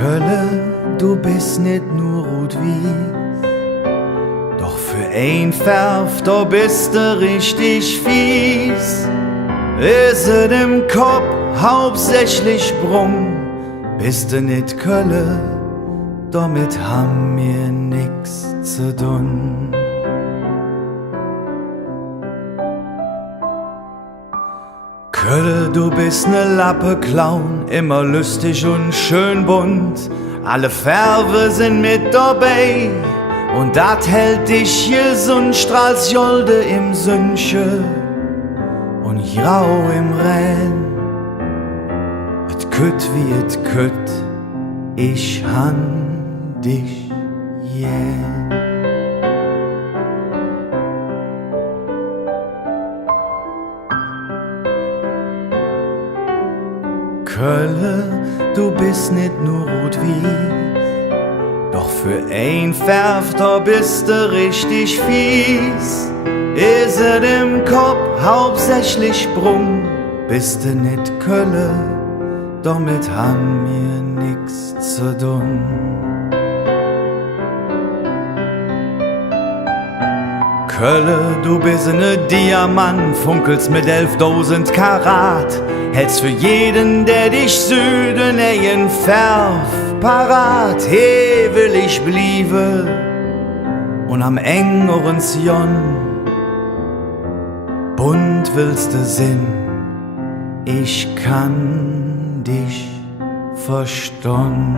Kölle, du bist nicht nur rot-weiß, doch für ein Färb, da bist du richtig fies. Ist es im Kopf hauptsächlich Brung, bist du nicht Kölle, damit haben wir nix zu tun. Kölle, du bist ne Lappe-Clown, immer lustig und schön bunt. Alle Färbe sind mit dabei und dat hält dich gesund. Strahlst Jolde im Sünche und Jau im Renn. Et kütt wie et kütt, ich han dich jäh. Kölle, du bist nicht nur rot-weiß, doch für ein Färb, da bist du richtig fies. Ist es im Kopf hauptsächlich Brung, bist du nicht Kölle, damit haben wir nix zu tun. Kölle, du bist ne Diamant, funkelst mit 11.000 Karat. Hältst für jeden, der dich süden, ein Färb parat. He will ich bliebe und am eng Horizont bunt willst du sinn, ich kann dich verstehen.